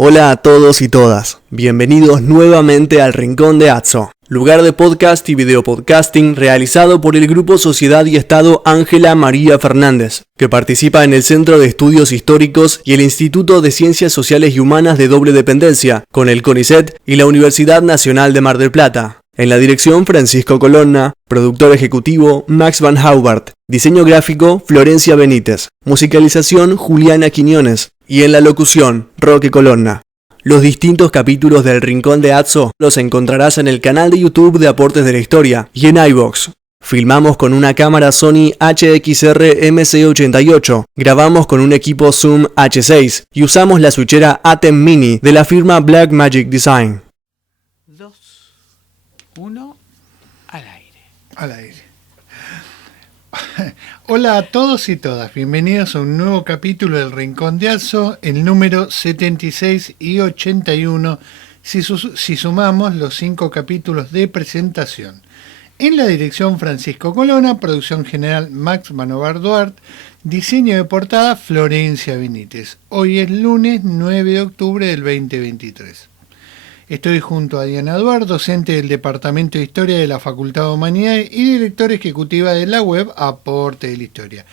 Hola a todos y todas, bienvenidos nuevamente al Rincón de Atso, lugar de podcast y videopodcasting realizado por el Grupo Sociedad y Estado Ángela María Fernández, que participa en el Centro de Estudios Históricos y el Instituto de Ciencias Sociales y Humanas de doble dependencia, con el CONICET y la Universidad Nacional de Mar del Plata. En la dirección Francisco Colonna, productor ejecutivo Max Van Haubert, diseño gráfico Florencia Benítez, musicalización Juliana Quiñones y en la locución Roque Colonna. Los distintos capítulos del Rincón de Atso los encontrarás en el canal de YouTube de Aportes de la Historia y en iVoox. Filmamos con una cámara Sony HXR MC88, grabamos con un equipo Zoom H6 y usamos la switchera ATEM Mini de la firma Blackmagic Design. 2, 1, al aire. Al aire. Hola a todos y todas, bienvenidos a un nuevo capítulo del Rincón de Atso, el número 76 y 81, si sumamos los 5 capítulos de presentación. En la dirección Francisco Colonna, producción general Max Van Haubert, diseño de portada Florencia Benítez. Hoy es lunes 9 de octubre del 2023. Estoy junto a Diana Duarte, docente del Departamento de Historia de la Facultad de Humanidades y directora ejecutiva de la web Aporte de la Historia.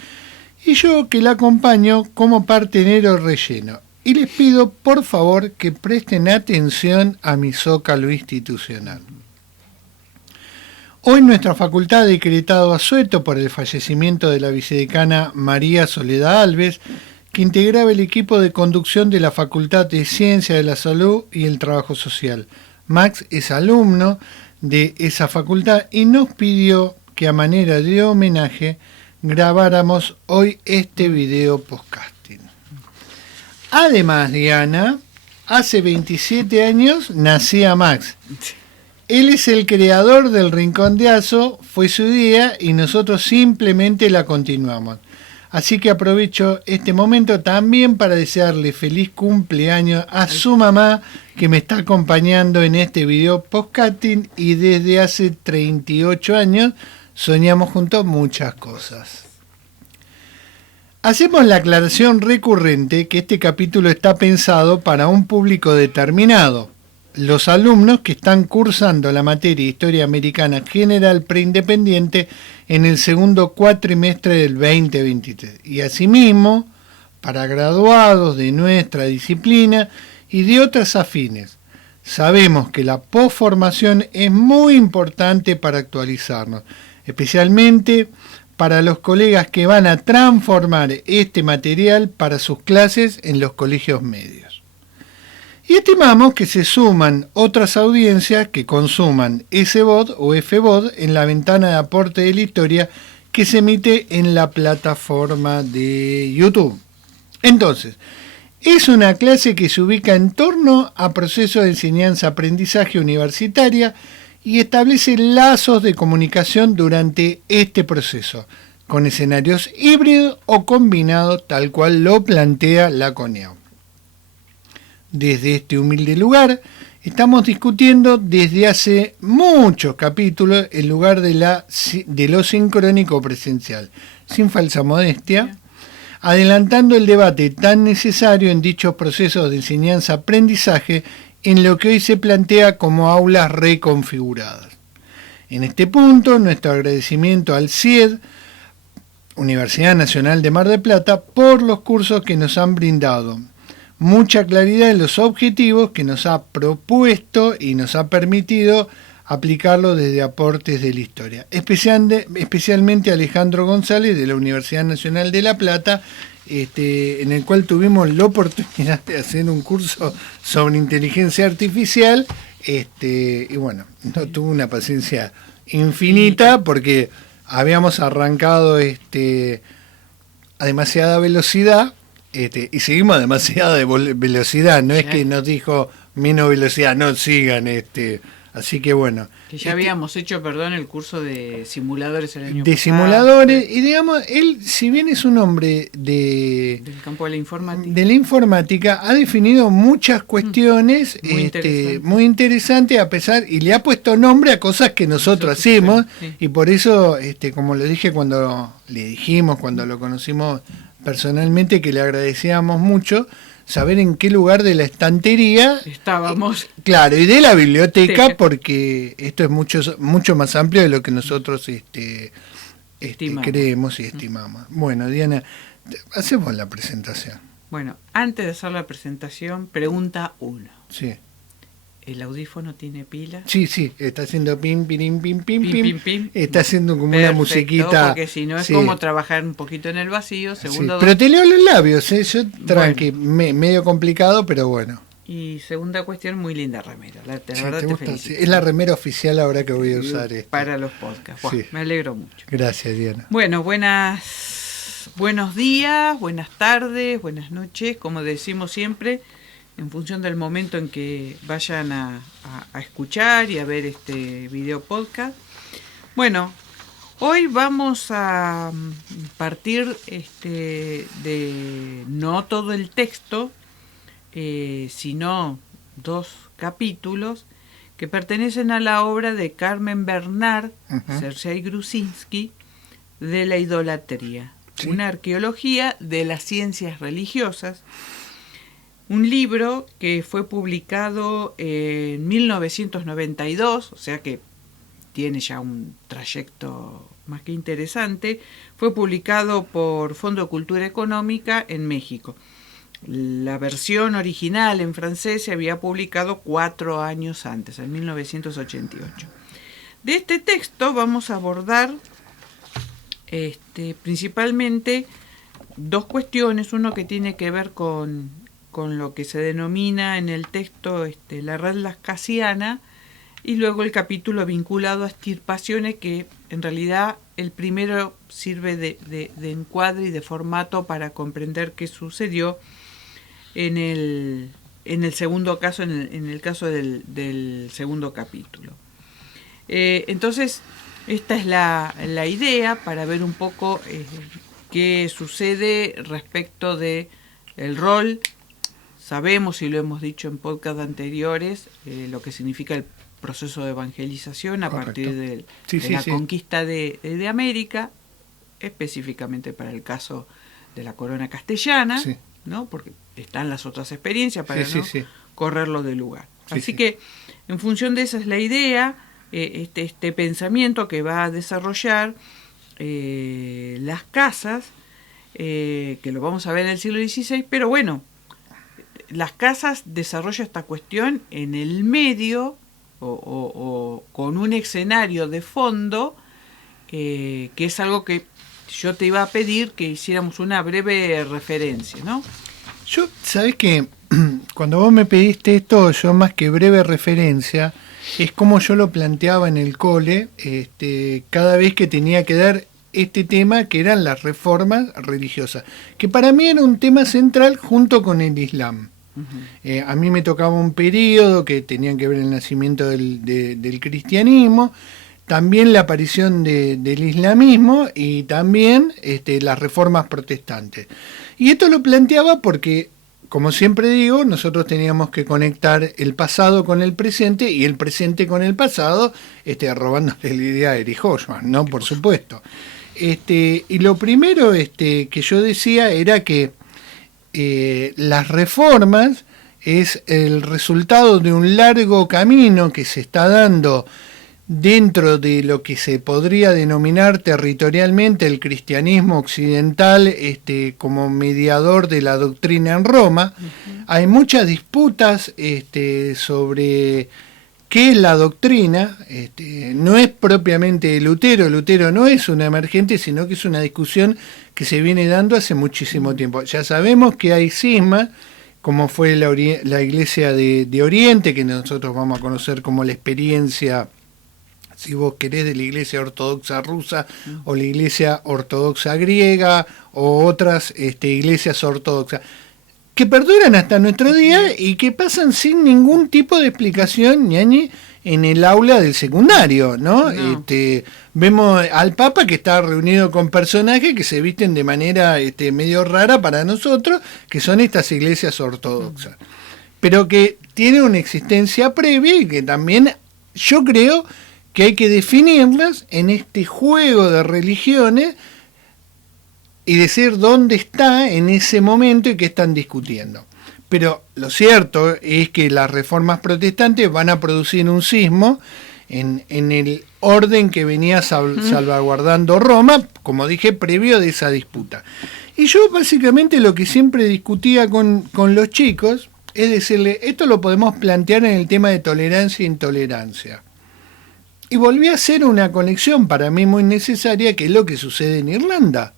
Y yo que la acompaño como partenero relleno. Y les pido por favor que presten atención a mi zócalo institucional. Hoy nuestra facultad ha decretado asueto por el fallecimiento de la vicedecana María Soledad Alves, que integraba el equipo de conducción de la Facultad de Ciencia de la Salud y el Trabajo Social. Max es alumno de esa facultad y nos pidió que a manera de homenaje grabáramos hoy este video podcasting. Además, Diana, hace 27 años nacía Max. Él es el creador del Rincón de Atso, fue su día y nosotros simplemente la continuamos. Así que aprovecho este momento también para desearle feliz cumpleaños a su mamá, que me está acompañando en este video podcasting y desde hace 38 años soñamos juntos muchas cosas. Hacemos la aclaración recurrente que este capítulo está pensado para un público determinado, los alumnos que están cursando la materia Historia Americana General Preindependiente en el segundo cuatrimestre del 2023 y asimismo para graduados de nuestra disciplina y de otras afines. Sabemos que la posformación es muy importante para actualizarnos, especialmente para los colegas que van a transformar este material para sus clases en los colegios medios. Y estimamos que se suman otras audiencias que consuman SVOD o FVOD en la ventana de aporte de la historia que se emite en la plataforma de YouTube. Entonces, es una clase que se ubica en torno a procesos de enseñanza-aprendizaje universitaria y establece lazos de comunicación durante este proceso, con escenarios híbridos o combinados tal cual lo plantea la CONEAU. Desde este humilde lugar, estamos discutiendo desde hace muchos capítulos el lugar de lo sincrónico presencial, sin falsa modestia, adelantando el debate tan necesario en dichos procesos de enseñanza-aprendizaje en lo que hoy se plantea como aulas reconfiguradas. En este punto, nuestro agradecimiento al CIED, Universidad Nacional de Mar del Plata, por los cursos que nos han brindado. Mucha claridad en los objetivos que nos ha propuesto y nos ha permitido aplicarlo desde Aportes de la Historia. Especialmente Alejandro González de la Universidad Nacional de La Plata, en el cual tuvimos la oportunidad de hacer un curso sobre inteligencia artificial, y bueno, no tuvo una paciencia infinita porque habíamos arrancado a demasiada velocidad. Y seguimos a demasiada velocidad, no es que nos dijo menos velocidad, no sigan, así que bueno. Que ya habíamos hecho, el curso de simuladores el año pasado. De simuladores, y digamos, él, si bien es un hombre del campo de la informática, ha definido muchas cuestiones muy interesantes, a pesar, y le ha puesto nombre a cosas que nosotros hacemos, sí. Y por eso, como lo dije cuando lo conocimos personalmente, que le agradecíamos mucho, saber en qué lugar de la estantería estábamos. Claro, y de la biblioteca, Sí. porque esto es mucho más amplio de lo que nosotros Estimamos. creemos y estimamos. Bueno, Diana, hacemos la presentación. Bueno, antes de hacer la presentación, pregunta 1. Sí, ¿El audífono tiene pila? sí, está haciendo pim, pim, pim, pim, Pim, pim. pim, pim. Está haciendo como una Perfecto, musiquita. porque si no es Sí, como trabajar un poquito en el vacío. sí. Segundo, Pero te leo los labios, yo tranqui, medio complicado, pero bueno. Y segunda cuestión, muy linda remera. La Sí, verdad ¿te te gusta? felicito. Sí, es la remera oficial ahora que voy a usar esto. Para los podcasts. Buah, Sí. Me alegro mucho. Gracias, Diana. Bueno, buenos días, buenas tardes, buenas noches, como decimos siempre, en función del momento en que vayan a escuchar y a ver este video podcast. Bueno, hoy vamos a partir de no todo el texto, sino 2 capítulos que pertenecen a la obra de Carmen Bernard, Sergei Grusinski, de la idolatría, Sí. una arqueología de las ciencias religiosas, un libro que fue publicado en 1992, o sea que tiene ya un trayecto más que interesante. Fue publicado por Fondo de Cultura Económica en México. La versión original en francés se había publicado 4 años antes, en 1988. De este texto vamos a abordar principalmente 2 cuestiones, uno que tiene que ver con lo que se denomina en el texto la red lascasiana, y luego el capítulo vinculado a extirpaciones, que en realidad el primero sirve de encuadre y de formato para comprender qué sucedió en el segundo caso, en el caso del segundo capítulo. Entonces, esta es la idea para ver un poco qué sucede respecto de el rol. Sabemos, y lo hemos dicho en podcast anteriores, lo que significa el proceso de evangelización a Correcto. partir de Sí, la sí. conquista de América, específicamente para el caso de la corona castellana, Sí. ¿no? Porque están las otras experiencias para Sí, no sí. correrlo de lugar. Sí, Así sí. que, en función de esa es la idea, este pensamiento que va a desarrollar las casas, que lo vamos a ver en el siglo XVI, pero bueno, las casas desarrolla esta cuestión en el medio o con un escenario de fondo, que es algo que yo te iba a pedir que hiciéramos una breve referencia, ¿no? Yo, ¿sabés qué? Cuando vos me pediste esto, yo más que breve referencia, es como yo lo planteaba en el cole, cada vez que tenía que dar este tema, que eran las reformas religiosas, que para mí era un tema central junto con el Islam. A mí me tocaba un periodo que tenía que ver el nacimiento del cristianismo, también la aparición del islamismo y también las reformas protestantes. Y esto lo planteaba porque, como siempre digo, nosotros teníamos que conectar el pasado con el presente y el presente con el pasado, robándole la idea a Erich Hoffmann, ¿no? Por supuesto. Y lo primero que yo decía era que las reformas es el resultado de un largo camino que se está dando dentro de lo que se podría denominar territorialmente el cristianismo occidental, como mediador de la doctrina en Roma. Hay muchas disputas sobre qué es la doctrina. No es propiamente Lutero no es una emergente, sino que es una discusión que se viene dando hace muchísimo tiempo. Ya sabemos que hay cismas, como fue la Iglesia de Oriente, que nosotros vamos a conocer como la experiencia, si vos querés, de la Iglesia Ortodoxa rusa o la Iglesia Ortodoxa griega o otras iglesias ortodoxas, que perduran hasta nuestro día y que pasan sin ningún tipo de explicación, ñañi, en el aula del secundario, ¿no? No. Vemos al Papa que está reunido con personajes que se visten de manera medio rara para nosotros, que son estas iglesias ortodoxas, pero que tienen una existencia previa y que también yo creo que hay que definirlas en este juego de religiones y decir dónde está en ese momento y qué están discutiendo. Pero lo cierto es que las reformas protestantes van a producir un cisma en el orden que venía salvaguardando Roma, como dije, previo de esa disputa. Y yo básicamente lo que siempre discutía con los chicos es decirle, esto lo podemos plantear en el tema de tolerancia e intolerancia. Y volví a hacer una conexión para mí muy necesaria, que es lo que sucede en Irlanda,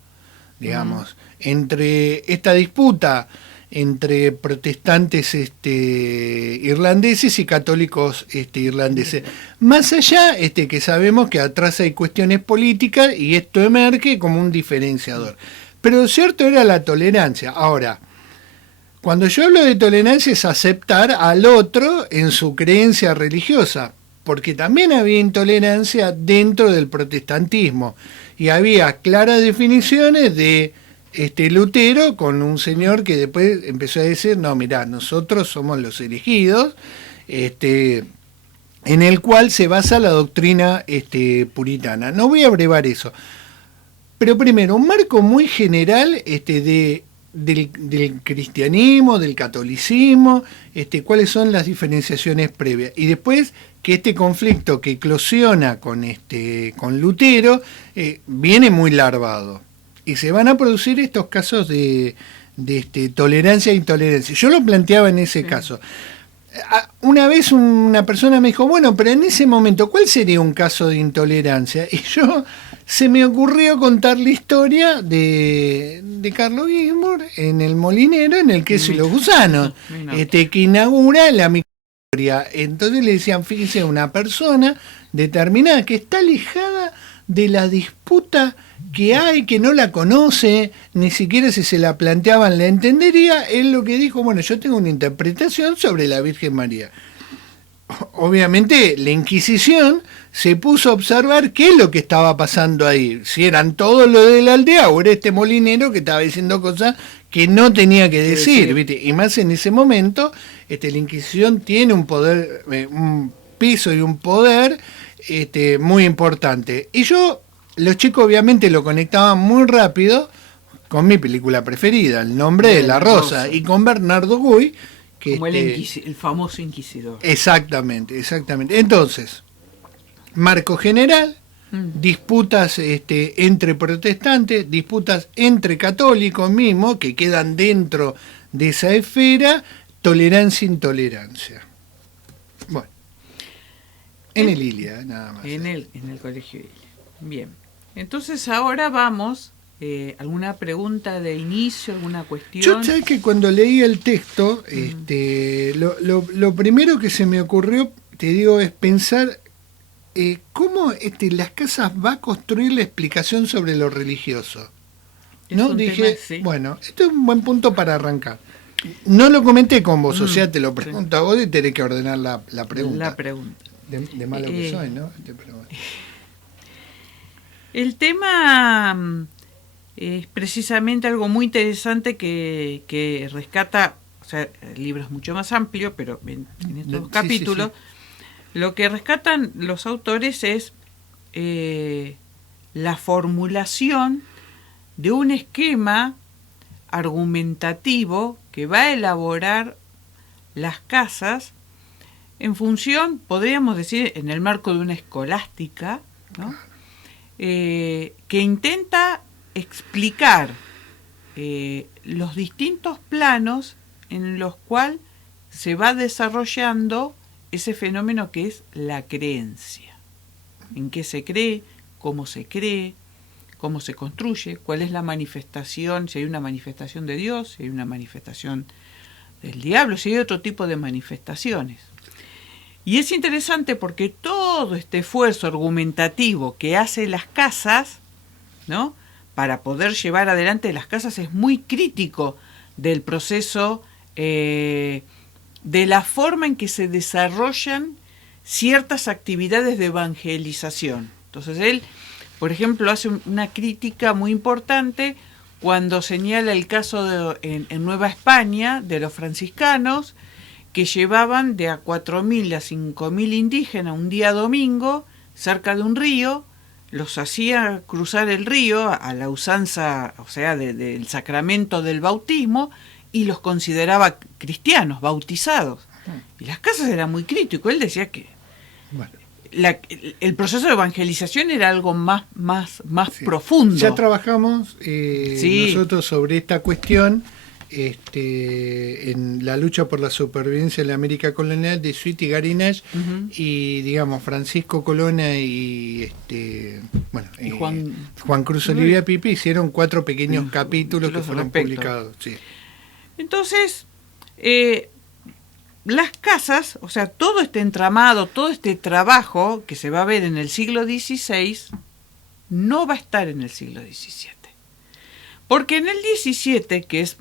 digamos, entre esta disputa entre protestantes irlandeses y católicos irlandeses. Más allá que sabemos que atrás hay cuestiones políticas y esto emerge como un diferenciador. Pero lo cierto era la tolerancia. Ahora, cuando yo hablo de tolerancia es aceptar al otro en su creencia religiosa, porque también había intolerancia dentro del protestantismo y había claras definiciones de Lutero con un señor que después empezó a decir, no, mirá, nosotros somos los elegidos, en el cual se basa la doctrina puritana. No voy a abrevar eso, pero primero, un marco muy general del cristianismo, del catolicismo, cuáles son las diferenciaciones previas. Y después que este conflicto que eclosiona con Lutero viene muy larvado. Y se van a producir estos casos de tolerancia e intolerancia. Yo lo planteaba en ese caso. Una vez una persona me dijo, bueno, pero en ese momento, ¿cuál sería un caso de intolerancia? Y se me ocurrió contar la historia de Carlos Gisborne en El Molinero, en El queso y los gusanos, que inaugura la microhistoria. Entonces le decían, fíjese, una persona determinada que está alejada de la disputa que hay, que no la conoce, ni siquiera si se la planteaban la entendería. Él lo que dijo, bueno, yo tengo una interpretación sobre la Virgen María. Obviamente la Inquisición se puso a observar qué es lo que estaba pasando ahí, si eran todos los de la aldea o era este molinero que estaba diciendo cosas que no tenía que decir, ¿viste? Y más en ese momento, la Inquisición tiene un poder, un piso y un poder muy importante. Y los chicos obviamente lo conectaban muy rápido con mi película preferida, El nombre de la Rosa, y con Bernardo Guy, que como el famoso inquisidor. Exactamente. Entonces, marco general, disputas entre protestantes, disputas entre católicos mismos, que quedan dentro de esa esfera, tolerancia e intolerancia. Bueno, en el Ilia, nada más. En el colegio Ilia. Bien. Entonces ahora vamos, ¿alguna pregunta de inicio, alguna cuestión? Yo sé que cuando leí el texto, lo primero que se me ocurrió, te digo, es pensar cómo Las Casas va a construir la explicación sobre lo religioso. ¿No? Dije, tema, sí. Bueno, esto es un buen punto para arrancar. No lo comenté con vos, o sea, te lo pregunto a vos y tenés que ordenar la pregunta. La pregunta. De malo que soy, ¿no? Pero bueno. El tema es precisamente algo muy interesante que rescata, o sea, el libro es mucho más amplio, pero en estos capítulos, lo que rescatan los autores es la formulación de un esquema argumentativo que va a elaborar las casas en función, podríamos decir, en el marco de una escolástica, ¿no? Que intenta explicar los distintos planos en los cuales se va desarrollando ese fenómeno que es la creencia. En qué se cree, cómo se construye, cuál es la manifestación, si hay una manifestación de Dios, si hay una manifestación del diablo, si hay otro tipo de manifestaciones. Y es interesante porque todo este esfuerzo argumentativo que hace las casas, ¿no?, para poder llevar adelante las casas es muy crítico del proceso, de la forma en que se desarrollan ciertas actividades de evangelización. Entonces él, por ejemplo, hace una crítica muy importante cuando señala el caso en Nueva España de los franciscanos, que llevaban de a 4.000 a 5.000 indígenas un día domingo cerca de un río, los hacía cruzar el río a la usanza, o sea, del sacramento del bautismo, y los consideraba cristianos, bautizados. Y Las Casas era muy crítico. Él decía que Bueno, el proceso de evangelización era algo más sí. profundo. Ya trabajamos Sí. nosotros sobre esta cuestión en la lucha por la supervivencia en la América colonial de Sweet y Gary Nash, y digamos Francisco Colonna y Y Juan Cruz Olivia Pipi hicieron 4 pequeños capítulos que fueron respecto. publicados. Sí. Entonces, Las Casas, o sea, todo este entramado, todo este trabajo que se va a ver en el siglo XVI, no va a estar en el siglo XVII. Porque en el XVII, que es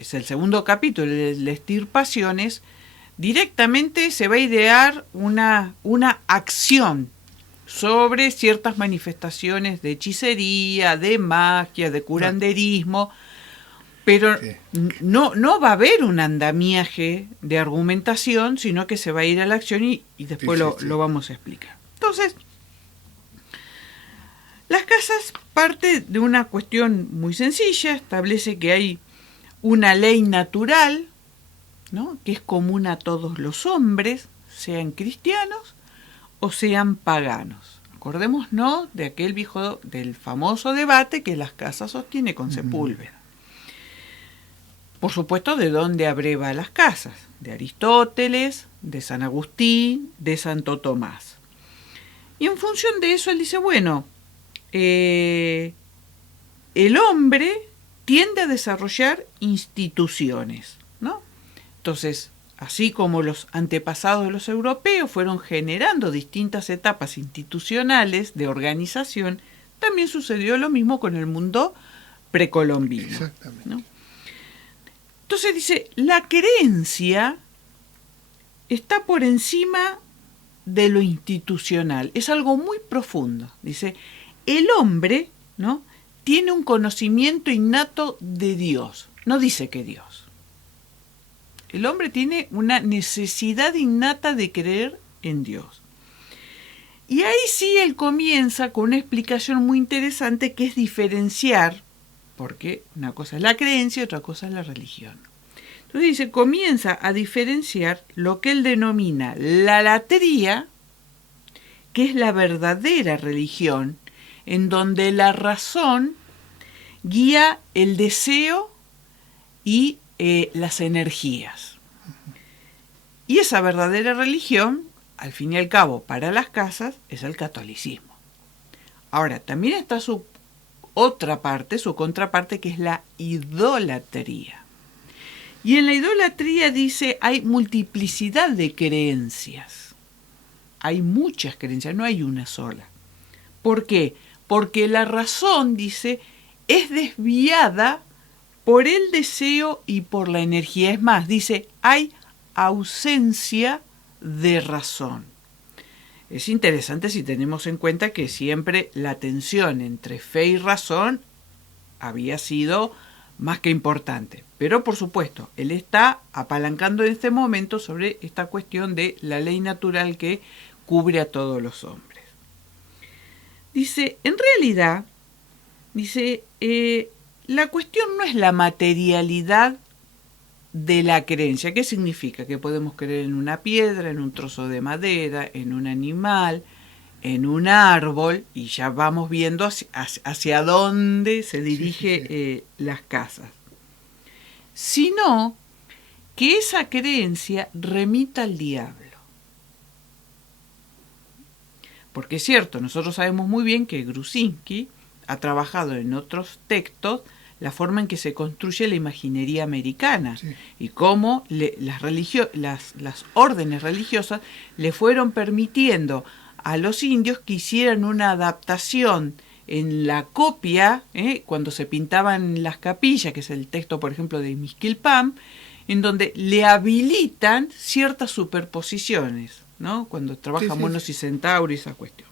es el segundo capítulo de las extirpaciones, directamente se va a idear una acción sobre ciertas manifestaciones de hechicería, de magia, de curanderismo, pero Sí. no va a haber un andamiaje de argumentación, sino que se va a ir a la acción y después Sí. lo vamos a explicar. Entonces, Las Casas parte de una cuestión muy sencilla, establece que hay una ley natural, ¿no?, que es común a todos los hombres, sean cristianos o sean paganos. Acordémonos de del famoso debate que Las Casas sostiene con Sepúlveda. Por supuesto, ¿de dónde abreva Las Casas? De Aristóteles, de San Agustín, de Santo Tomás. Y en función de eso él dice, bueno, el hombre tiende a desarrollar instituciones, ¿no? Entonces, así como los antepasados de los europeos fueron generando distintas etapas institucionales de organización, también sucedió lo mismo con el mundo precolombino. Exactamente. ¿No? Entonces dice, la creencia está por encima de lo institucional, es algo muy profundo. Dice, el hombre, ¿no?, tiene un conocimiento innato de Dios, no dice que Dios. El hombre tiene una necesidad innata de creer en Dios. Y ahí sí él comienza con una explicación muy interesante, que es diferenciar, porque una cosa es la creencia y otra cosa es la religión. Entonces dice, comienza a diferenciar lo que él denomina la latría, que es la verdadera religión, en donde la razón guía el deseo y las energías. Y esa verdadera religión, al fin y al cabo, para Las Casas, es el catolicismo. Ahora, también está su otra parte, su contraparte, que es la idolatría. Y en la idolatría dice, hay multiplicidad de creencias. Hay muchas creencias, no hay una sola. ¿Por qué? Porque la razón, dice, es desviada por el deseo y por la energía. Es más, dice, hay ausencia de razón. Es interesante si tenemos en cuenta que siempre la tensión entre fe y razón había sido más que importante. Pero por supuesto, él está apalancando en este momento sobre esta cuestión de la ley natural que cubre a todos los hombres. Dice, en realidad, dice, la cuestión no es la materialidad de la creencia. ¿Qué significa? Que podemos creer en una piedra, en un trozo de madera, en un animal, en un árbol, y ya vamos viendo hacia dónde se dirige Las Casas. Sino que esa creencia remita al diablo. Porque es cierto, nosotros sabemos muy bien que Grusinski ha trabajado en otros textos la forma en que se construye la imaginería americana, sí, y cómo las órdenes religiosas le fueron permitiendo a los indios que hicieran una adaptación en la copia, cuando se pintaban las capillas, que es el texto, por ejemplo, de Misquilpam, en donde le habilitan ciertas superposiciones, ¿no?, cuando trabaja monos y centauros y esa cuestión.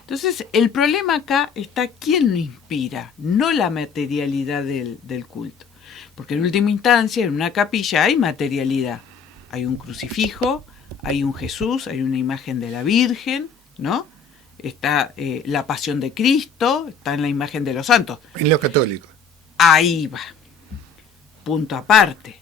Entonces, el problema acá está quién lo inspira, no la materialidad del culto. Porque en última instancia, en una capilla hay materialidad. Hay un crucifijo, hay un Jesús, hay una imagen de la Virgen, ¿no? Está la pasión de Cristo, está en la imagen de los santos. En los católicos. Ahí va. punto aparte.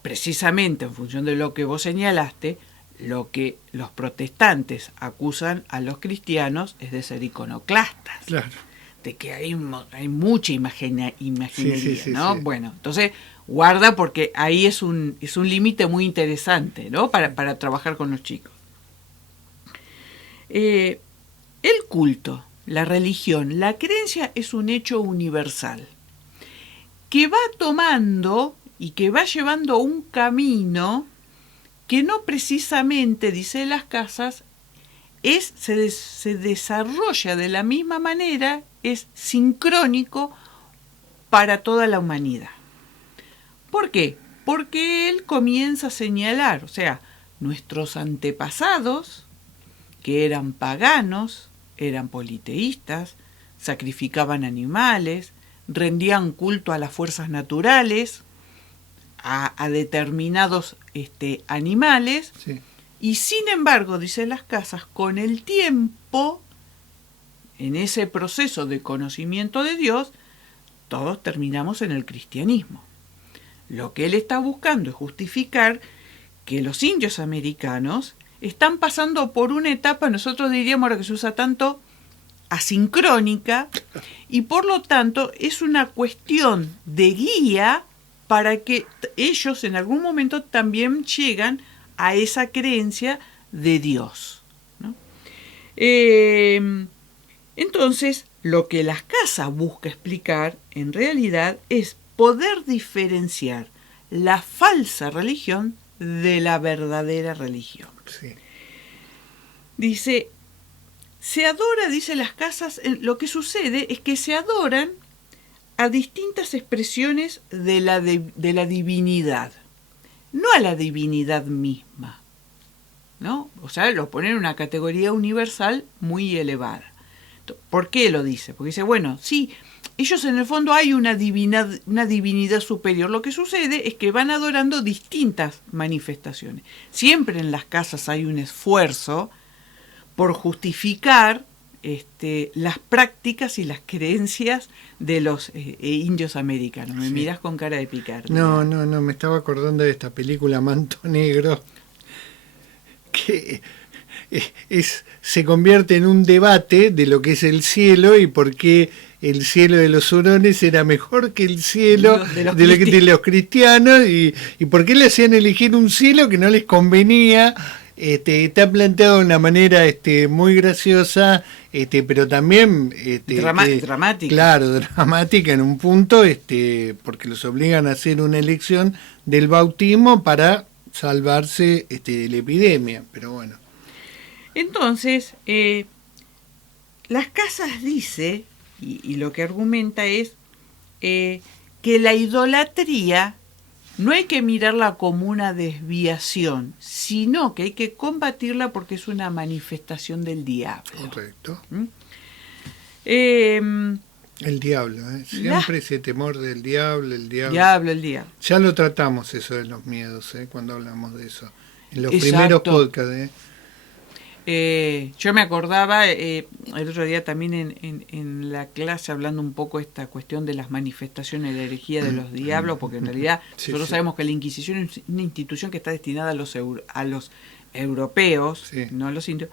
Precisamente en función de lo que vos señalaste, lo que los protestantes acusan a los cristianos es de ser iconoclastas. Claro. De que hay mucha imaginería, Sí, ¿no? sí. Bueno, entonces guarda porque ahí es un límite muy interesante, ¿no? Para trabajar con los chicos. El culto, la religión, la creencia es un hecho universal que va tomando y que va llevando un camino que no precisamente, dice Las Casas, se desarrolla de la misma manera, es sincrónico para toda la humanidad. ¿Por qué? Porque él comienza a señalar, o sea, nuestros antepasados, que eran paganos, eran politeístas, sacrificaban animales, rendían culto a las fuerzas naturales, a determinados animales, Sí. y sin embargo, dice Las Casas, con el tiempo, en ese proceso de conocimiento de Dios, todos terminamos en el cristianismo. Lo que él está buscando es justificar que los indios americanos están pasando por una etapa, nosotros diríamos ahora que se usa tanto, asincrónica, y por lo tanto es una cuestión de guía para que ellos en algún momento también llegan a esa creencia de Dios, ¿no? Entonces, lo que Las Casas busca explicar en realidad es poder diferenciar la falsa religión de la verdadera religión. Sí. Dice, se adora, dice Las Casas, lo que sucede es que se adoran a distintas expresiones de la divinidad, no a la divinidad misma, ¿no? O sea, lo ponen en una categoría universal muy elevada. ¿Por qué lo dice? Porque dice, bueno, sí, ellos en el fondo hay una divinidad superior. Lo que sucede es que van adorando distintas manifestaciones. Siempre en Las Casas hay un esfuerzo por justificar las prácticas y las creencias de los indios americanos. Me miras con cara de picardía. No, me estaba acordando de esta película Manto Negro, que se convierte en un debate de lo que es el cielo y por qué el cielo de los hurones era mejor que el cielo de los cristianos y por qué le hacían elegir un cielo que no les convenía. Está planteado de una manera muy graciosa, pero también dramática. Claro, dramática en un punto, porque los obligan a hacer una elección del bautismo para salvarse de la epidemia, pero bueno. Entonces, Las Casas dice, y lo que argumenta es que la idolatría no hay que mirarla como una desviación, sino que hay que combatirla porque es una manifestación del diablo. Correcto. El El diablo, siempre ese temor del diablo, el diablo. El diablo. Ya lo tratamos eso de los miedos, cuando hablamos de eso. En los Exacto. primeros podcasts. Yo me acordaba el otro día también en la clase hablando un poco esta cuestión de las manifestaciones de herejía de los diablos, porque en realidad nosotros sabemos que la Inquisición es una institución que está destinada a los europeos, no a los indios.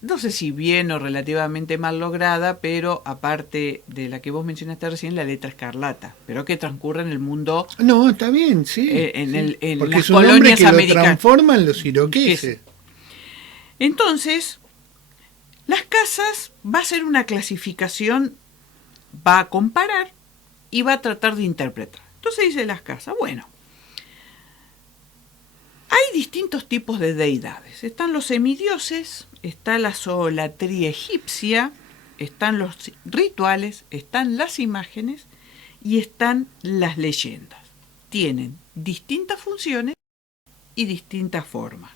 No sé si bien o relativamente mal lograda, pero aparte de la que vos mencionaste recién, la letra escarlata, pero que transcurre en el mundo. No, está bien, sí. En porque las es un hombre colonias que americanas. lo transforman los iroqueses. Entonces, Las Casas va a hacer una clasificación, va a comparar y va a tratar de interpretar. Entonces dice Las Casas, bueno, hay distintos tipos de deidades. Están los semidioses, está la zolatría egipcia, están los rituales, están las imágenes y están las leyendas. Tienen distintas funciones y distintas formas.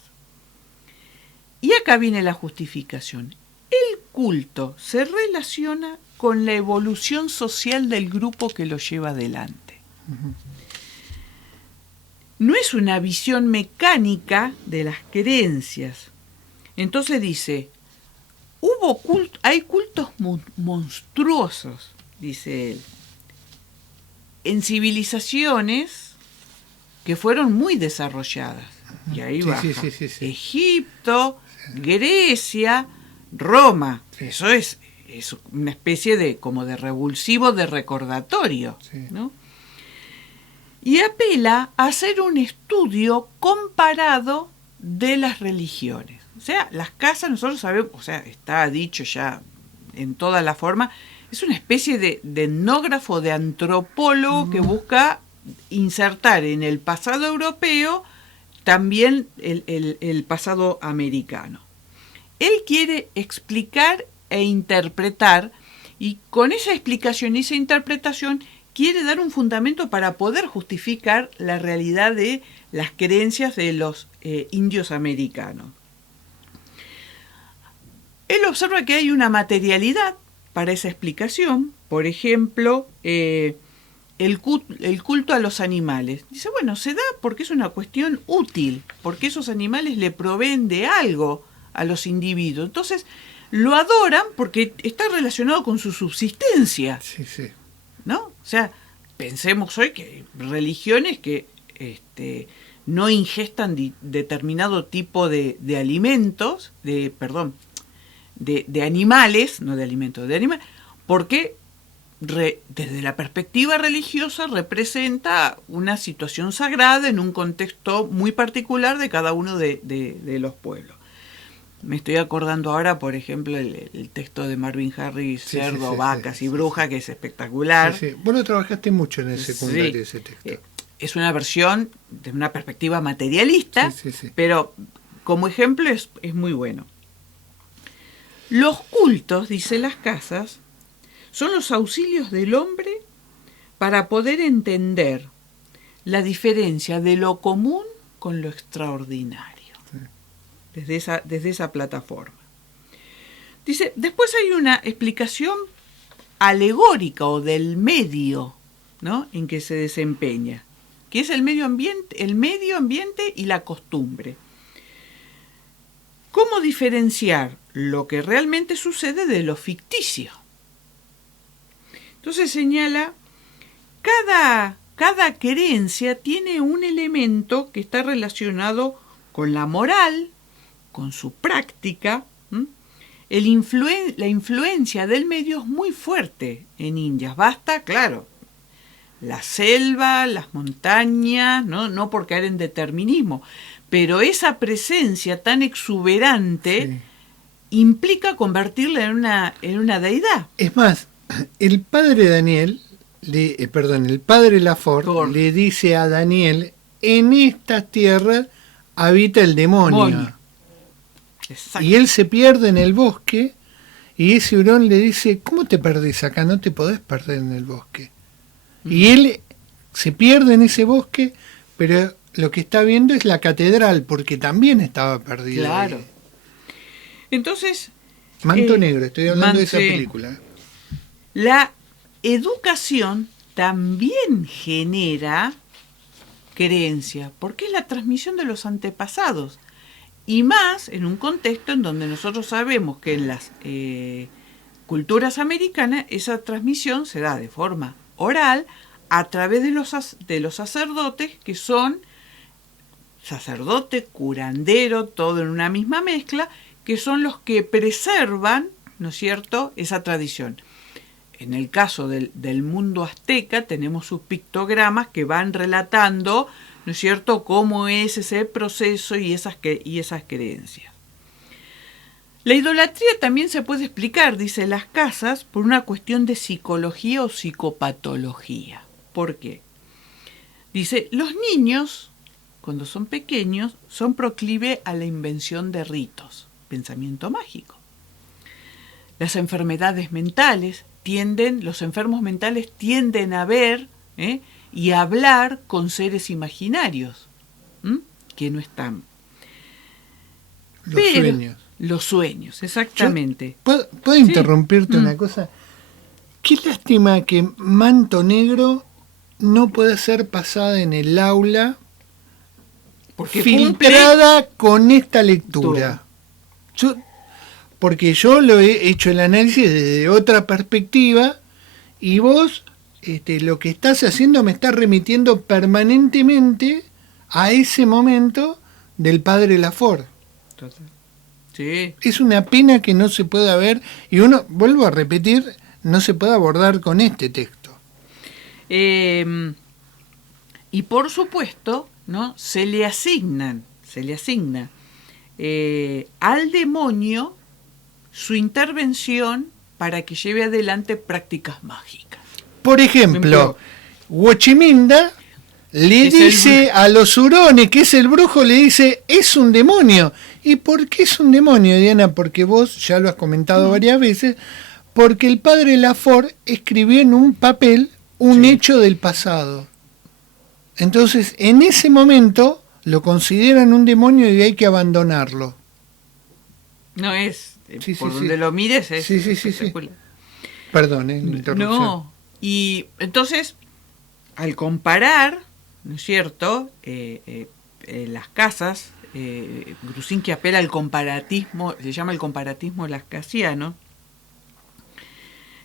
Y acá viene la justificación. El culto se relaciona con la evolución social del grupo que lo lleva adelante. Uh-huh. No es una visión mecánica de las creencias. Entonces dice, hay cultos monstruosos, dice él. en civilizaciones que fueron muy desarrolladas. Y ahí va. Egipto, Grecia, Roma. Sí. Eso es una especie de como de revulsivo de recordatorio, sí, ¿no? Y apela a hacer un estudio comparado de las religiones. O sea, las casas, nosotros sabemos, o sea, está dicho ya en toda la forma, es una especie de etnógrafo, de antropólogo que busca insertar en el pasado europeo también el pasado americano. Él quiere explicar e interpretar, y con esa explicación y esa interpretación quiere dar un fundamento para poder justificar la realidad de las creencias de los indios americanos. Él observa que hay una materialidad para esa explicación, por ejemplo, el culto a los animales. Dice, bueno, se da porque es una cuestión útil, porque esos animales le proveen de algo a los individuos. Entonces, lo adoran porque está relacionado con su subsistencia. Sí, sí. ¿No? O sea, pensemos hoy que hay religiones que no ingestan determinado tipo de alimentos, de animales, no de alimentos, de animales, porque desde la perspectiva religiosa representa una situación sagrada en un contexto muy particular de cada uno de los pueblos. Me estoy acordando ahora, por ejemplo, el texto de Marvin Harris, Cerdo, Vacas y Brujas, que es espectacular. Sí, sí. Vos lo trabajaste mucho en el secundario, ese texto. Es una versión de una perspectiva materialista, pero como ejemplo es muy bueno. Los cultos, dice las casas, son los auxilios del hombre para poder entender la diferencia de lo común con lo extraordinario. Desde esa plataforma. Dice, después hay una explicación alegórica o del medio, ¿no?, en que se desempeña, que es el medio ambiente y la costumbre. ¿Cómo diferenciar lo que realmente sucede de lo ficticio? Entonces señala, cada creencia tiene un elemento que está relacionado con la moral, con su práctica. La influencia del medio es muy fuerte en Indias. Basta, claro, la selva, las montañas, no por caer en determinismo, pero esa presencia tan exuberante implica convertirla en una deidad. Es más, el padre Daniel, el padre Lafort le dice a Daniel, en esta tierra habita el demonio. Exacto. Y él se pierde en el bosque y ese hurón le dice, ¿cómo te perdés acá? No te podés perder en el bosque. Y él se pierde en ese bosque, pero lo que está viendo es la catedral, porque también estaba perdido. Claro. Ahí. Entonces... Manto Negro, estoy hablando de esa película. La educación también genera creencia, porque es la transmisión de los antepasados. Y más en un contexto en donde nosotros sabemos que en las culturas americanas esa transmisión se da de forma oral a través de los sacerdotes, que son sacerdote, curandero, todo en una misma mezcla, que son los que preservan, ¿no es cierto?, esa tradición. En el caso del mundo azteca tenemos sus pictogramas que van relatando, ¿no es cierto?, cómo es ese proceso y esas creencias. La idolatría también se puede explicar, dice las casas, por una cuestión de psicología o psicopatología. ¿Por qué? Dice, los niños, cuando son pequeños, son proclives a la invención de ritos, pensamiento mágico. Las enfermedades mentales los enfermos mentales tienden a ver y a hablar con seres imaginarios que no están. Los sueños, exactamente. ¿Puedo interrumpirte una cosa? Qué lástima que Manto Negro no puede ser pasada en el aula porque filtrada con esta lectura. Porque yo lo he hecho el análisis desde otra perspectiva y vos lo que estás haciendo me está remitiendo permanentemente a ese momento del padre Lafort. Total. Sí. Es una pena que no se pueda ver, y uno, vuelvo a repetir, no se puede abordar con este texto. Y por supuesto, ¿no? se le asigna al demonio su intervención para que lleve adelante prácticas mágicas. Por ejemplo, Huochiminda le Es dice a los hurones, que es el brujo, le dice, es un demonio. ¿Y por qué es un demonio, Diana? Porque vos ya lo has comentado varias veces, porque el padre Lafort escribió en un papel un hecho del pasado. Entonces, en ese momento lo consideran un demonio y hay que abandonarlo. No es, Sí, por sí, donde sí. lo mires es Sí. espectacular. Perdón, la interrupción. No, y entonces, al comparar, ¿no es cierto?, las casas, Grusinski apela al comparatismo, se llama el comparatismo lascasiano.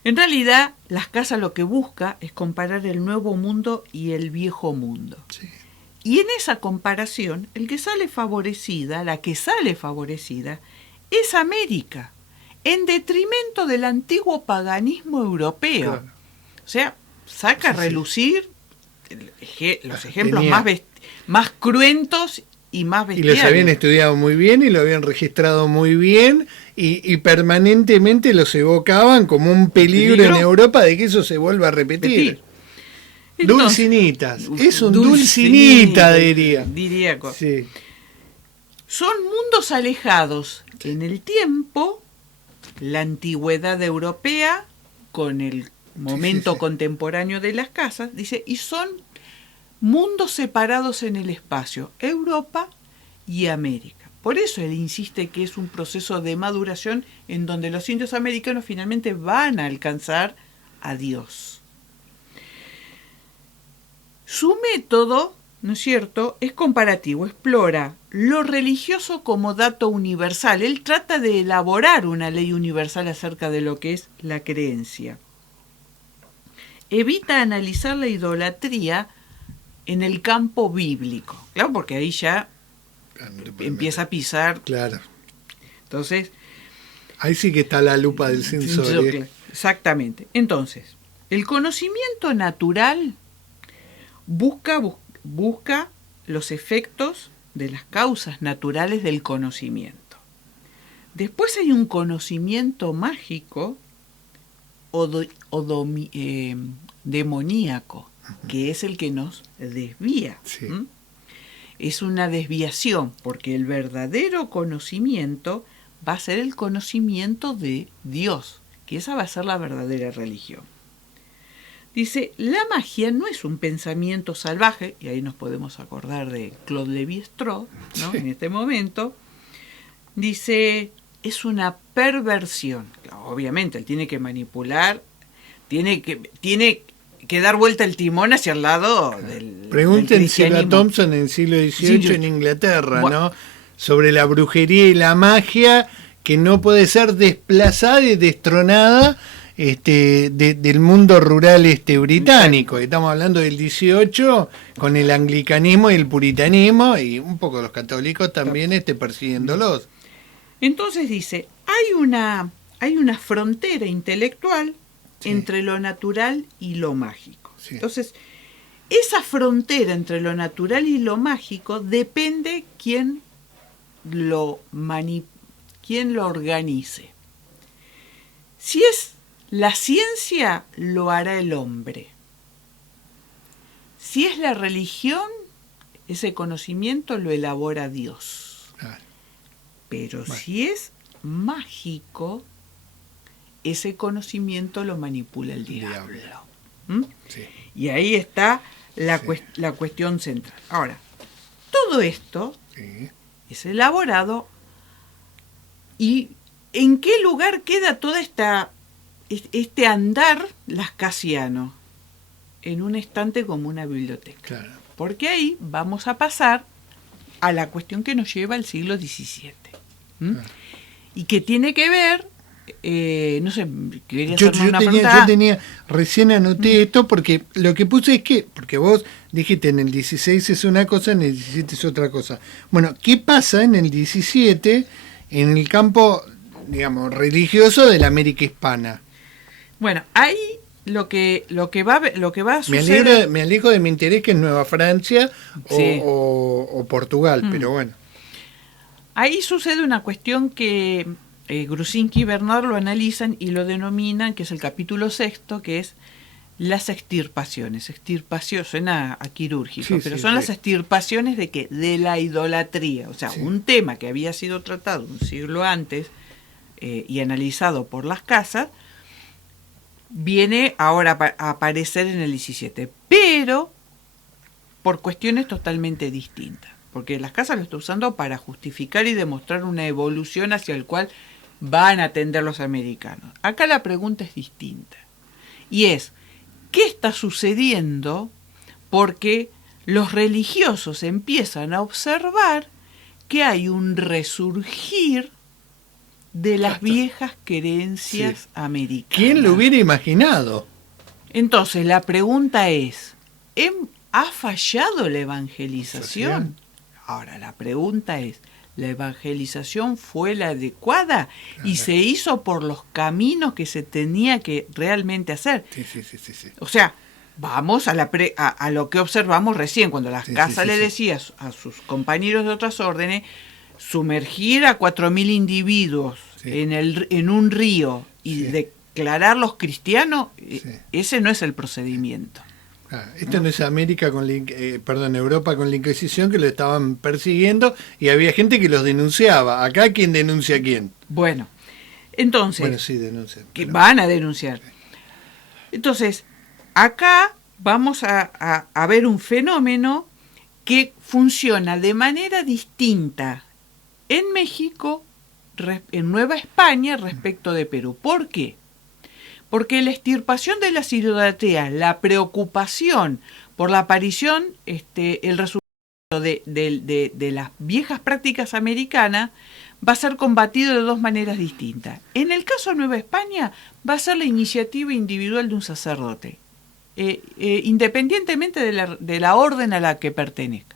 En realidad, las casas lo que busca es comparar el nuevo mundo y el viejo mundo. Sí. Y en esa comparación, la que sale favorecida, es América, en detrimento del antiguo paganismo europeo. Claro. O sea, saca a Sí, relucir los ejemplos Tenía- más cruentos y más Y bestiales. los habían estudiado muy bien y lo habían registrado muy bien y permanentemente los evocaban como un peligro en Europa de que eso se vuelva a repetir. Entonces, Dulcinitas, es un dulcinita, diría. Sí. Son mundos alejados en el tiempo, la antigüedad europea con el momento contemporáneo de las casas, dice, y son mundos separados en el espacio, Europa y América. Por eso él insiste que es un proceso de maduración en donde los indios americanos finalmente van a alcanzar a Dios. Su método, ¿no es cierto?, es comparativo, explora lo religioso como dato universal. Él trata de elaborar una ley universal acerca de lo que es la creencia. Evita analizar la idolatría en el campo bíblico. Claro, porque ahí ya empieza a pisar. Claro. Entonces, ahí sí que está la lupa del censor. Exactamente. Entonces, el conocimiento natural busca los efectos de las causas naturales del conocimiento. Después hay un conocimiento mágico demoníaco, que es el que nos desvía. Sí. Es una desviación, porque el verdadero conocimiento va a ser el conocimiento de Dios, que esa va a ser la verdadera religión. Dice, la magia no es un pensamiento salvaje, y ahí nos podemos acordar de Claude Lévi-Strauss, ¿no? Sí. En este momento. Dice, es una perversión. Obviamente, él tiene que manipular, tiene que dar vuelta el timón hacia el lado del Pregunten si cristianismo. a Thompson en el siglo XVIII Sí, en Inglaterra, bueno, ¿no? Sobre la brujería y la magia que no puede ser desplazada y destronada del mundo rural británico. Estamos hablando del 18 con el anglicanismo y el puritanismo y un poco los católicos también persiguiéndolos. Entonces dice, hay una frontera intelectual entre lo natural y lo mágico. Sí. Entonces, esa frontera entre lo natural y lo mágico depende quién lo organice. Si es la ciencia, lo hará el hombre. Si es la religión, ese conocimiento lo elabora Dios. Claro. Pero Bueno. si es mágico, ese conocimiento lo manipula el diablo. ¿Mm? Sí. Y ahí está la cuestión central. Ahora, todo esto Sí. es elaborado, y ¿en qué lugar queda toda este andar lascasiano? En un estante como una biblioteca. Claro. Porque ahí vamos a pasar a la cuestión que nos lleva al siglo XVII. ¿Mm? Claro. Y que tiene que ver no sé, quería hacerme una pregunta. Yo tenía, recién anoté esto porque lo que puse es que, porque vos dijiste en el 16 es una cosa, en el 17 es otra cosa. Bueno, ¿qué pasa en el 17 en el campo, digamos, religioso de la América hispana? Bueno, ahí lo que va a suceder. Me alejo de mi interés, que es Nueva Francia Sí. o Portugal, pero bueno. Ahí sucede una cuestión que Grusinki y Bernard lo analizan y lo denominan, que es el capítulo 6, que es las extirpaciones. Extirpación suena a quirúrgico, Sí, pero sí, son sí. las extirpaciones de ¿qué? De la idolatría. O sea, Sí. un tema que había sido tratado un siglo antes y analizado por las casas, viene ahora a aparecer en el 17, pero por cuestiones totalmente distintas. Porque las casas lo está usando para justificar y demostrar una evolución hacia el cual van a tender los americanos. Acá la pregunta es distinta. Y es, ¿qué está sucediendo? Porque los religiosos empiezan a observar que hay un resurgir de las viejas creencias americanas. ¿Quién lo hubiera imaginado? Entonces, la pregunta es, ¿ha fallado la evangelización? Ahora, la pregunta es, ¿la evangelización fue la adecuada y se hizo por los caminos que se tenía que realmente hacer? Sí. O sea, vamos a lo que observamos recién, cuando las casas le decía a sus compañeros de otras órdenes, sumergir a 4.000 individuos en un río y declararlos cristianos, ese no es el procedimiento. Esto no es América con Europa con la Inquisición, que lo estaban persiguiendo y había gente que los denunciaba. Acá, ¿quién denuncia a quién? Bueno, entonces, bueno, sí, denuncian. Que van a denunciar. Entonces, acá vamos a ver un fenómeno que funciona de manera distinta en México, en Nueva España, respecto de Perú. ¿Por qué? Porque la extirpación de las idolatrías, la preocupación por la aparición, el resultado de las viejas prácticas americanas, va a ser combatido de dos maneras distintas. En el caso de Nueva España, va a ser la iniciativa individual de un sacerdote, independientemente de la orden a la que pertenezca.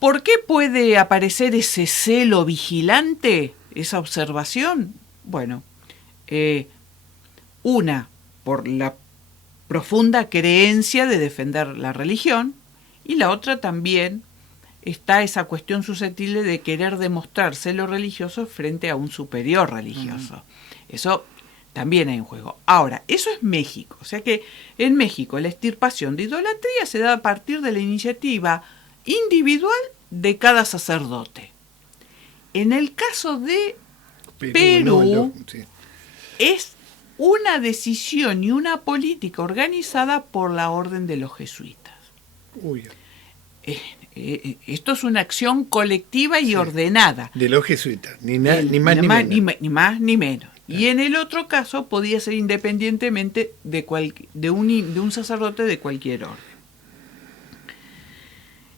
¿Por qué puede aparecer ese celo vigilante, esa observación? Bueno, una, por la profunda creencia de defender la religión, y la otra también está esa cuestión susceptible de querer demostrar celo religioso frente a un superior religioso. Eso también hay en juego. Ahora, eso es México. O sea que en México la extirpación de idolatría se da a partir de la iniciativa individual de cada sacerdote. En el caso de Perú es una decisión y una política organizada por la Orden de los Jesuitas. Esto es una acción colectiva y ordenada. De los jesuitas, ni más ni menos. Ni más ni menos. Y en el otro caso podía ser independientemente de un sacerdote de cualquier orden.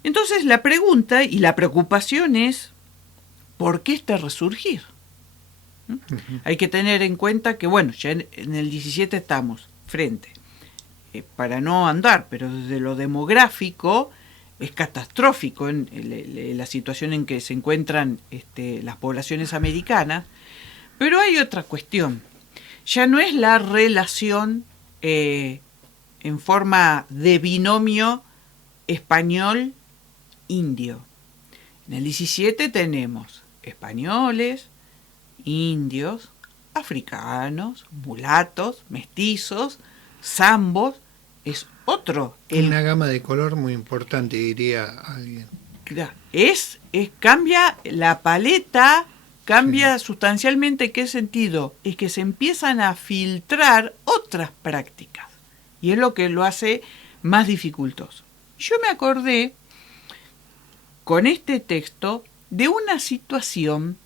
Entonces la pregunta y la preocupación es, ¿por qué este resurgir? Hay que tener en cuenta que, bueno, ya en el 17 estamos frente, para no andar, pero desde lo demográfico es catastrófico en la situación en que se encuentran las poblaciones americanas, pero hay otra cuestión. Ya no es la relación en forma de binomio español-indio. En el 17 tenemos españoles, indios, africanos, mulatos, mestizos, zambos, es otro. Una gama de color muy importante, diría alguien. Cambia la paleta, cambia sustancialmente. ¿Qué sentido? Es que se empiezan a filtrar otras prácticas y es lo que lo hace más dificultoso. Yo me acordé con este texto de una situación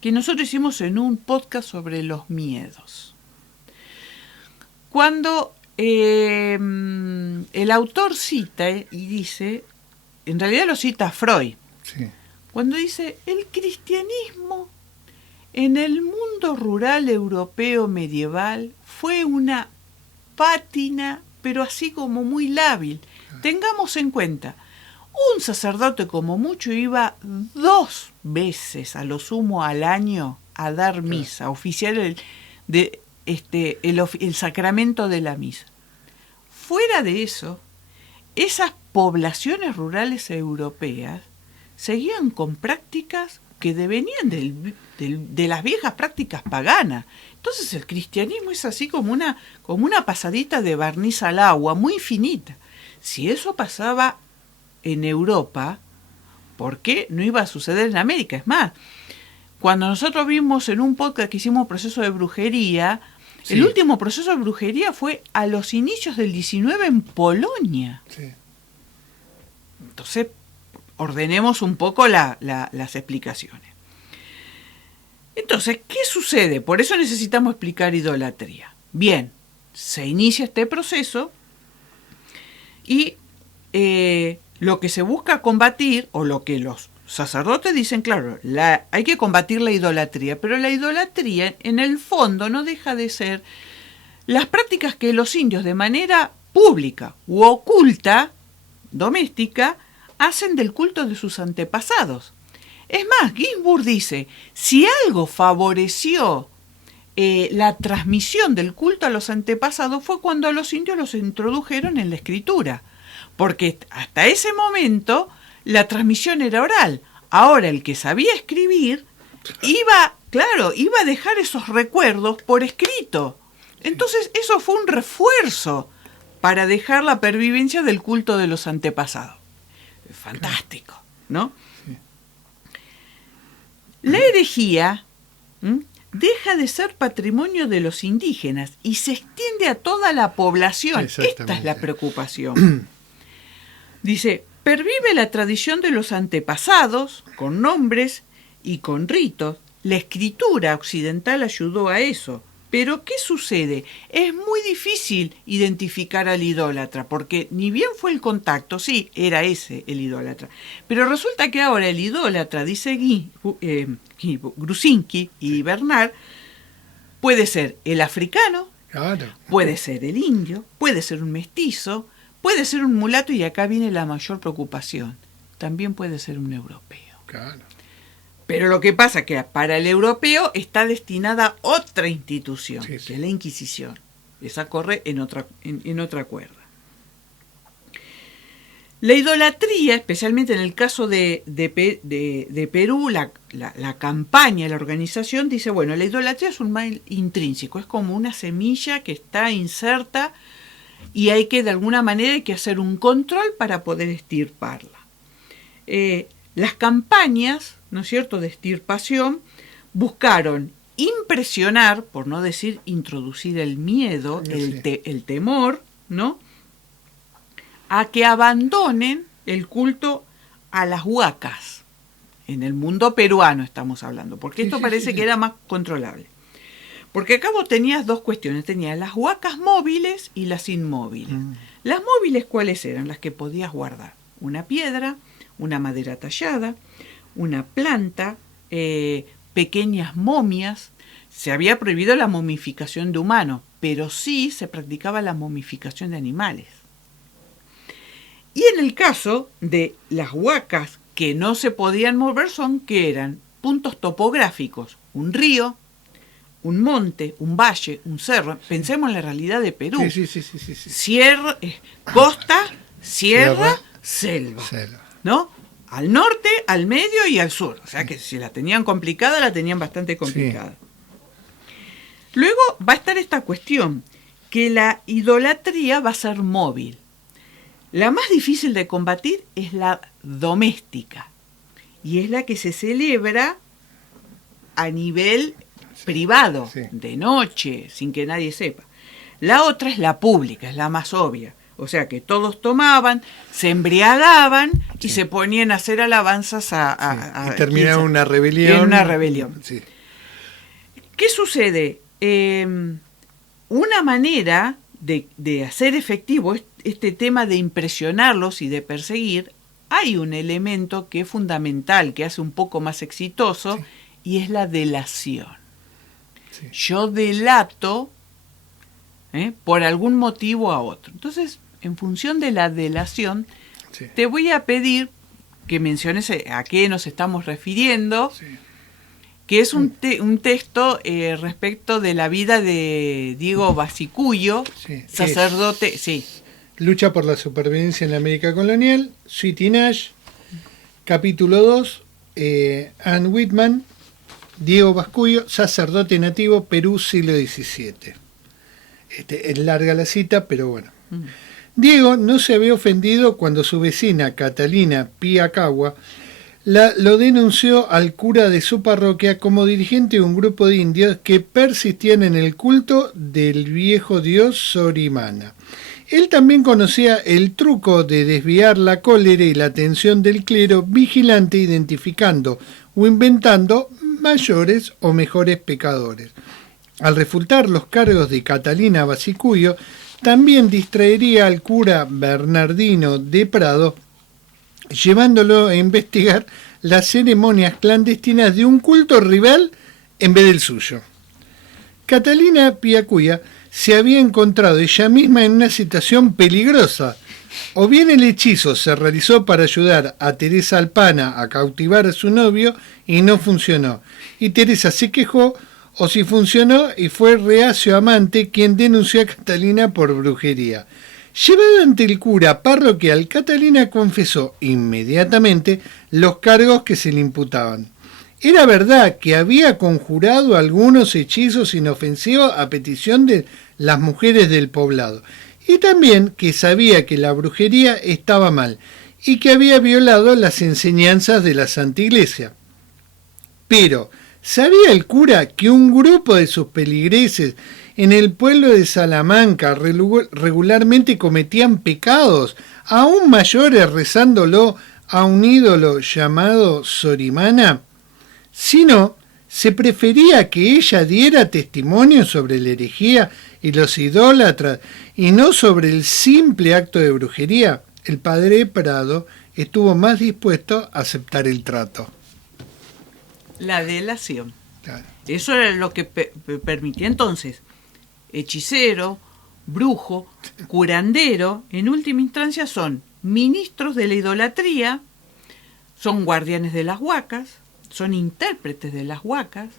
que nosotros hicimos en un podcast sobre los miedos. Cuando el autor cita y dice, en realidad lo cita Freud, cuando dice, el cristianismo en el mundo rural europeo medieval fue una pátina, pero así como muy lábil. Tengamos en cuenta, un sacerdote como mucho iba 2 veces a lo sumo al año a dar misa, a oficiar el sacramento de la misa. Fuera de eso, esas poblaciones rurales europeas seguían con prácticas que devenían de las viejas prácticas paganas. Entonces el cristianismo es así como una pasadita de barniz al agua, muy finita. Si eso pasaba en Europa, ¿por qué no iba a suceder en América? Es más, cuando nosotros vimos en un podcast que hicimos proceso de brujería, sí, el último proceso de brujería fue a los inicios del 19 en Polonia. Sí. Entonces, ordenemos un poco las explicaciones. Entonces, ¿qué sucede? Por eso necesitamos explicar idolatría. Bien, se inicia este proceso y lo que se busca combatir, o lo que los sacerdotes dicen, claro, hay que combatir la idolatría, pero la idolatría en el fondo no deja de ser las prácticas que los indios de manera pública u oculta, doméstica, hacen del culto de sus antepasados. Es más, Ginsburg dice, si algo favoreció la transmisión del culto a los antepasados fue cuando a los indios los introdujeron en la escritura, porque hasta ese momento la transmisión era oral. Ahora el que sabía escribir iba a dejar esos recuerdos por escrito. Entonces eso fue un refuerzo para dejar la pervivencia del culto de los antepasados. Fantástico, ¿no? Sí. La herejía deja de ser patrimonio de los indígenas y se extiende a toda la población. Esta es la preocupación. Dice, pervive la tradición de los antepasados, con nombres y con ritos. La escritura occidental ayudó a eso. Pero, ¿qué sucede? Es muy difícil identificar al idólatra, porque ni bien fue el contacto, sí, era ese el idólatra. Pero resulta que ahora el idólatra, dice Grusinski y Bernard, puede ser el africano, claro, puede ser el indio, puede ser un mestizo, puede ser un mulato, y acá viene la mayor preocupación, también puede ser un europeo. Claro. Pero lo que pasa es que para el europeo está destinada otra institución, sí, que es la Inquisición. Esa corre en otra cuerda. La idolatría, especialmente en el caso de Perú, la campaña, la organización, dice, bueno, la idolatría es un mal intrínseco, es como una semilla que está inserta y hay que, de alguna manera, hacer un control para poder extirparla. Las campañas, ¿no es cierto?, de extirpación, buscaron impresionar, por no decir introducir el miedo, el temor, ¿no?, a que abandonen el culto a las huacas. En el mundo peruano estamos hablando, porque esto parece que era más controlable. Porque acá vos tenías 2 cuestiones, tenías las huacas móviles y las inmóviles. Las móviles, ¿cuáles eran? Las que podías guardar. Una piedra, una madera tallada, una planta, pequeñas momias. Se había prohibido la momificación de humanos, pero sí se practicaba la momificación de animales. Y en el caso de las huacas que no se podían mover, que eran puntos topográficos, un río, un monte, un valle, un cerro. Pensemos en la realidad de Perú. Sí. Costa, sierra, selva. ¿No? Al norte, al medio y al sur. O sea que si la tenían complicada, la tenían bastante complicada. Sí. Luego va a estar esta cuestión, que la idolatría va a ser móvil. La más difícil de combatir es la doméstica. Y es la que se celebra a nivel privado, de noche, sin que nadie sepa. La otra es la pública, es la más obvia. O sea que todos tomaban, se embriagaban y se ponían a hacer alabanzas y terminaron una rebelión. En una rebelión. Sí. ¿Qué sucede? Una manera de hacer efectivo este tema de impresionarlos y de perseguir, hay un elemento que es fundamental, que hace un poco más exitoso, y es la delación. Sí. Yo delato por algún motivo a otro. Entonces, en función de la delación, Sí. te voy a pedir que menciones a qué nos estamos refiriendo, Sí. que es un texto respecto de la vida de Diego Basicuyo, Sí. sacerdote, sí, Lucha por la supervivencia en la América colonial, Sweetie Nash, capítulo 2, Ann Whitman, Diego Bascuyo, sacerdote nativo, Perú, siglo XVII. Es larga la cita, pero bueno. Diego no se había ofendido cuando su vecina, Catalina Piacagua, lo denunció al cura de su parroquia como dirigente de un grupo de indios que persistían en el culto del viejo dios Sorimana. Él también conocía el truco de desviar la cólera y la atención del clero vigilante, identificando o inventando mayores o mejores pecadores. Al refutar los cargos de Catalina Basicuyo, también distraería al cura Bernardino de Prado, llevándolo a investigar las ceremonias clandestinas de un culto rival en vez del suyo. Catalina Piacuya se había encontrado ella misma en una situación peligrosa. O bien el hechizo se realizó para ayudar a Teresa Alpana a cautivar a su novio y no funcionó, y Teresa se quejó, o si funcionó y fue reacio amante quien denunció a Catalina por brujería. Llevada ante el cura parroquial, Catalina confesó inmediatamente los cargos que se le imputaban. Era verdad que había conjurado algunos hechizos inofensivos a petición de las mujeres del poblado, y también que sabía que la brujería estaba mal y que había violado las enseñanzas de la Santa Iglesia. Pero, ¿sabía el cura que un grupo de sus peligreses en el pueblo de Salamanca regularmente cometían pecados aún mayores rezándolo a un ídolo llamado Sorimana? Si no, se prefería que ella diera testimonio sobre la herejía y los idólatras y no sobre el simple acto de brujería. El padre Prado estuvo más dispuesto a aceptar el trato. la delación. Claro. Eso era lo que permitía entonces hechicero, brujo, curandero, en última instancia son ministros de la idolatría, son guardianes de las huacas, son intérpretes de las huacas,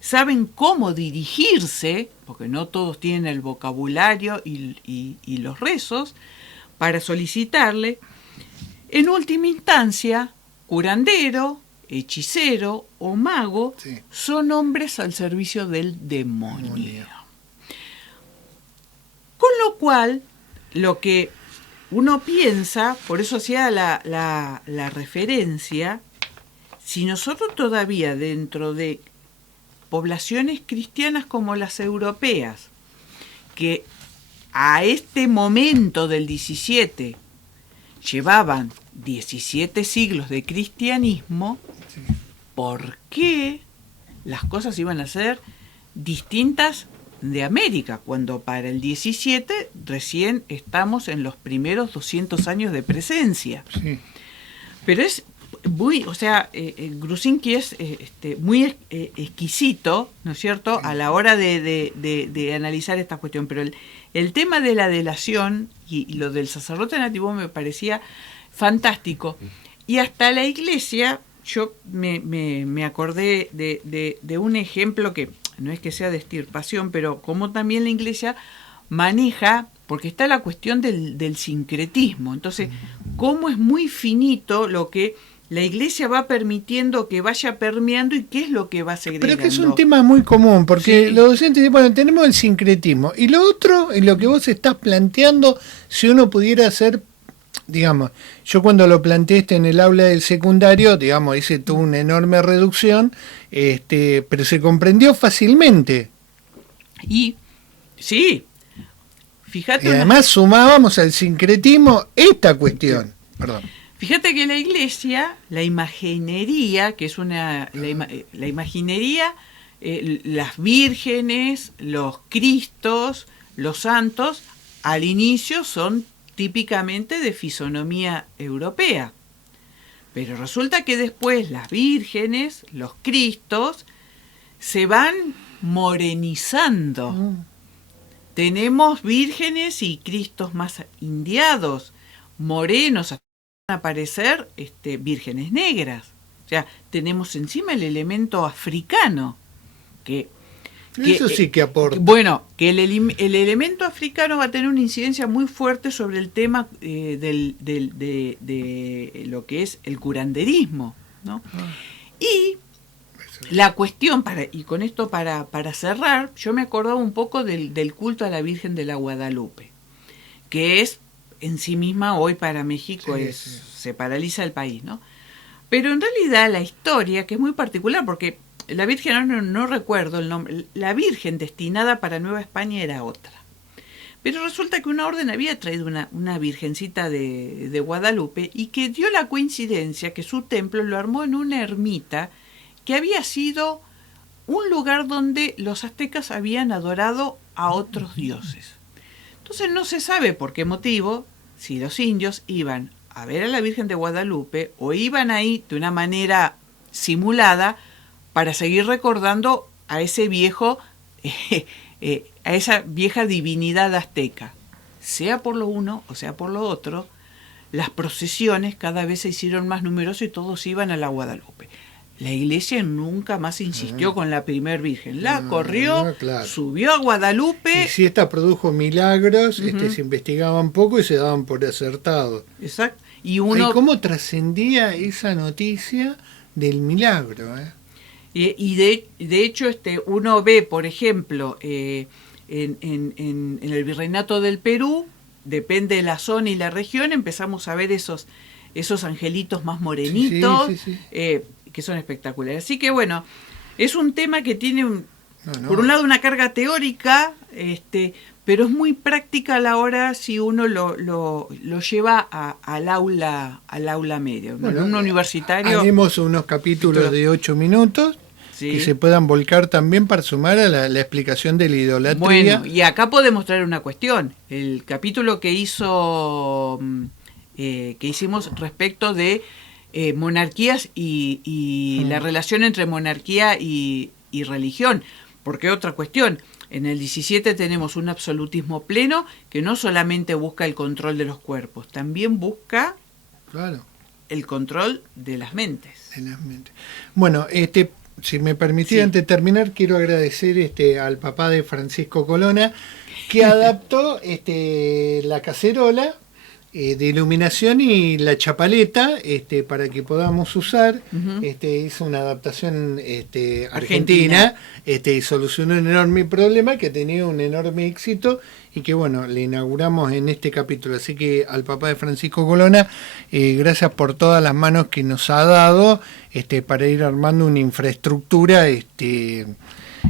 saben cómo dirigirse, porque no todos tienen el vocabulario y los rezos, para solicitarle. En última instancia, curandero, hechicero o mago Sí. son hombres al servicio del demonio. Con lo cual, lo que uno piensa, por eso hacía la referencia, si nosotros todavía dentro de poblaciones cristianas como las europeas, que a este momento del 17 llevaban 17 siglos de cristianismo, ¿por qué las cosas iban a ser distintas de América, cuando para el 17 recién estamos en los primeros 200 años de presencia? Sí. Pero es muy, o sea, Grusinki es muy exquisito, ¿no es cierto?, a la hora de analizar esta cuestión. Pero el tema de la delación y lo del sacerdote nativo me parecía fantástico. Y hasta la iglesia, yo me acordé de un ejemplo que no es que sea de extirpación, pero como también la iglesia maneja, porque está la cuestión del sincretismo. Entonces, cómo es muy finito lo que la iglesia va permitiendo que vaya permeando y qué es lo que va segregando. Pero que es un tema muy común, porque Sí. los docentes dicen, bueno, tenemos el sincretismo. Y lo otro, en lo que vos estás planteando, si uno pudiera hacer, digamos, yo cuando lo planteé en el aula del secundario, digamos, hice tuvo una enorme reducción, pero se comprendió fácilmente. Y, sí, fíjate. Y además sumábamos al sincretismo esta cuestión. Perdón. Fíjate que la iglesia, la imaginería, que es la imaginería, las vírgenes, los cristos, los santos, al inicio son típicamente de fisonomía europea. Pero resulta que después las vírgenes, los cristos, se van morenizando. Tenemos vírgenes y cristos más indiados, morenos, hasta van a aparecer vírgenes negras. O sea, tenemos encima el elemento africano, que eso sí que aporta. Bueno, que el elemento africano va a tener una incidencia muy fuerte sobre el tema de lo que es el curanderismo, ¿no? Y la cuestión, y con esto para cerrar, yo me acordaba un poco del culto a la Virgen de la Guadalupe, que es en sí misma hoy para México, se paraliza el país, ¿no? Pero en realidad la historia, que es muy particular, porque la Virgen, no recuerdo el nombre, la Virgen destinada para Nueva España era otra. Pero resulta que una orden había traído una virgencita de Guadalupe y que dio la coincidencia que su templo lo armó en una ermita que había sido un lugar donde los aztecas habían adorado a otros dioses. Entonces no se sabe por qué motivo, si los indios iban a ver a la Virgen de Guadalupe o iban ahí de una manera simulada para seguir recordando a ese viejo, a esa vieja divinidad azteca. Sea por lo uno o sea por lo otro, las procesiones cada vez se hicieron más numerosas y todos iban a la Guadalupe. La iglesia nunca más insistió con la primer virgen. La corrió, claro. Subió a Guadalupe. Y si esta produjo milagros, se investigaban poco y se daban por acertados. Exacto. ¿Y cómo trascendía esa noticia del milagro? Y de hecho uno ve, por ejemplo, en el Virreinato del Perú, depende de la zona y la región, empezamos a ver esos angelitos más morenitos, sí. Que son espectaculares. Así que bueno, es un tema que tiene por un lado una carga teórica, pero es muy práctica a la hora si uno lo lleva al aula media. Bueno, un universitario. Haremos unos capítulos de 8 minutos. Sí. Que se puedan volcar también para sumar a la explicación de la idolatría. Bueno, y acá podemos traer una cuestión. El capítulo que hicimos respecto de monarquías y la relación entre monarquía y religión. Porque otra cuestión, en el 17 tenemos un absolutismo pleno que no solamente busca el control de los cuerpos, también busca el control de las mentes. Bueno, si me permitís, antes de terminar, quiero agradecer al papá de Francisco Colonna, que adaptó la cacerola de iluminación y la chapaleta para que podamos usar. Hizo una adaptación argentina y solucionó un enorme problema que tenía un enorme éxito y que le inauguramos en este capítulo. Así que al papá de Francisco Colonna, gracias por todas las manos que nos ha dado para ir armando una infraestructura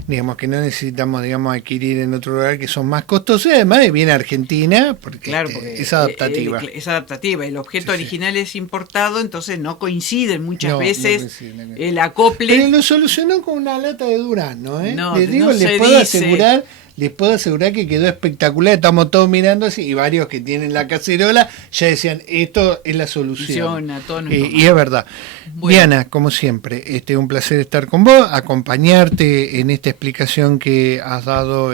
digamos que no necesitamos adquirir en otro lugar, que son más costosos, y además es bien argentina porque es adaptativa. Es adaptativa, el objeto original es importado, entonces no coinciden muchas veces el acople. Pero lo solucionó con una lata de durazno, les puedo asegurar que quedó espectacular. Estamos todos mirando así y varios que tienen la cacerola ya decían, esto es la solución. Y es verdad. Bueno. Diana, como siempre, un placer estar con vos, acompañarte en esta explicación que has dado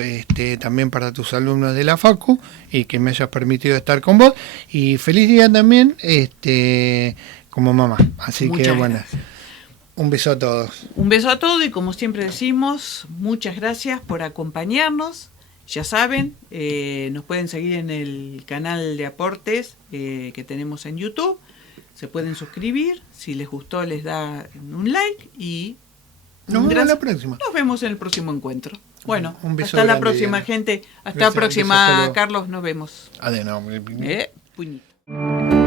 también para tus alumnos de la Facu y que me hayas permitido estar con vos. Y feliz día también como mamá. Así muchas que bueno. Gracias. Un beso a todos. Un beso a todos y como siempre decimos, muchas gracias por acompañarnos. Ya saben, nos pueden seguir en el canal de aportes que tenemos en YouTube. Se pueden suscribir. Si les gustó, les da un like y nos vemos la próxima. Nos vemos en el próximo encuentro. Bueno, un beso hasta la próxima, Diana. Gente. Hasta la próxima, Carlos. Nos vemos. Adeno. Puñito.